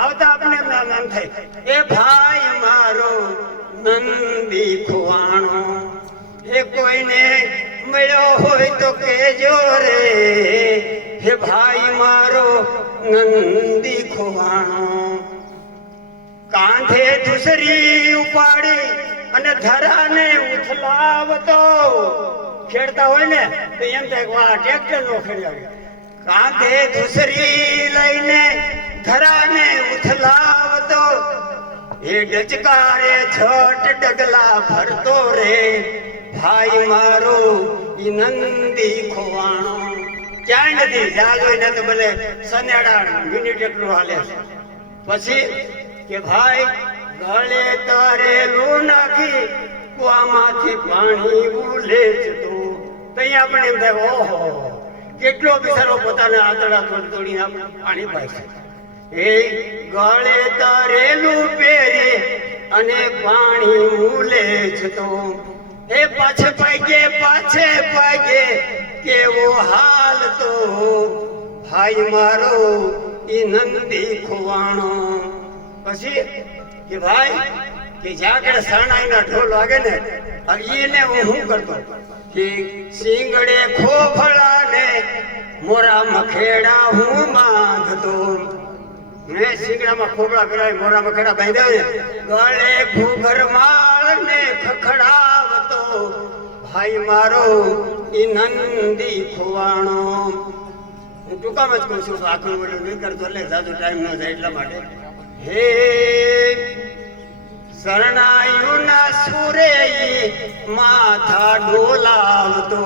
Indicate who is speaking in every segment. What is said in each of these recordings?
Speaker 1: આવતા આપણે નામ થાય. એ ભાઈ મારો નંદી ખુવાણો એ કોઈને મળ્યો હોય તો કેજો રે. હે ભાઈ મારો નંદી ખુવાણો કાંધે ધુસરી ઉપાડી અને ધરાને ઉથલાવતો. ખેડતા હોય ને, તો એમ થાય વાહ ટ્રેક્ટર નો ખેડ્યા. કાંધે ધુસરી લઈને ધરાને ઉથલાવતો એ ડચકારે છટ ડગલા ભરતો રે. ભાઈ મારો નંદી ખોવાણો. ક્યાંય નથી જ્યાં જોઈને તો ભલે સનેડા મિનિટ એટલું હાલે પછી કે ભાઈ, ગળે તરેલું નાખી, કુવામાંથી પાણી ઉલે છે તો. તઈ આપણે એમ થાય, ઓહો, કેટલો બિચારો પોતાના આંતરડા તોડી આપણે પાણી પાય છે. એ ગળે તરેલું પેરે અને પાણી મૂલે છે તો. એ પાછે પગે પાછે પગે કેવો હાલ તો. ભાઈ મારો ઈ નંદી ખોવાણો. પછી કે ભાઈ, કે જ્યાં શરણાઈના ઢોલ વાગે ને એને હું શું કરતો? કે સિંગડે ખોફળા ને મોરા મખેડા હું બાંધતો. મેં સિંગડામાં ખોબળા કરાવી મોરામાં ખડા બાંધ્યા ગળે ઘૂઘર માળ ને ખખડાવતો, ભાઈ મારો ઈ નંદી હું ટૂંકામાં જ કહું છું આખું બોલું નહીં કરતો, એટલે જાજુ ટાઈમ ન જાય એટલા માટે. હે શરણાયુના સુરે માથા ડોલાવતો.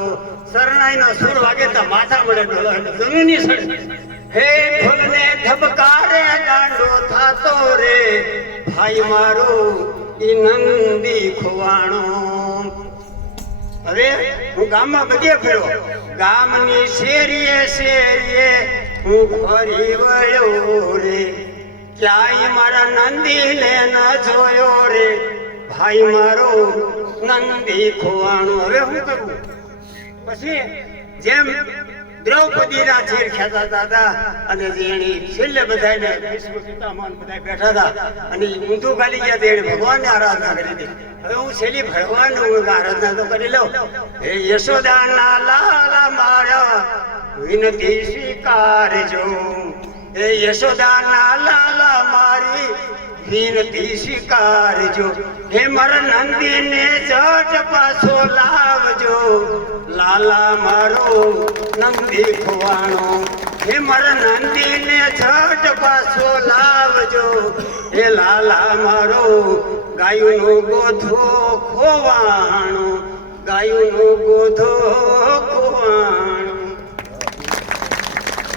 Speaker 1: શરણાઈનો સુર વાગે તો માથા મળે ડોલા એટલે જમીની સડે હે ઢોલને ધબકારે ગાંડો રે ભાઈ મારો ઈ ખોવાણો. હવે હું ગામમાં બધે ફર્યો ગામની શેરીએ શેરીએ હું ફરી વળ્યો રે. ક્યાંય મારા નંદીને ન જોયો રે. ભાઈ મારો નંદી ખોવાણો. હવે હું કરું? પછી જેમ દ્રૌપદીના ચીર ખેતા હતા અને જેણે છેલ્લે બધાને પિતામહ બધા બેઠા હતા. અને ઊંધું ગાલી ગયા, તેણે ભગવાનની આરાધના કરી હતી. હવે હું છેલ્લી ભગવાન આરાધના તો કરી લઉં. હે યશોદાના લાલા મારા, વિનતી સ્વીકારજો. હે યશોદાના લાલા મારી વિનતી સ્વીકારજો હે મારા નંદીને જટ પાછો લાવજો. લાલા મારો, નંદી ખોવાણો હે મારા નંદીને જટ પાછો લાવજો. હે લાલા મારો, ગાયુંનો ગોધો ખોવાણો. ગાયુંનો ગોધો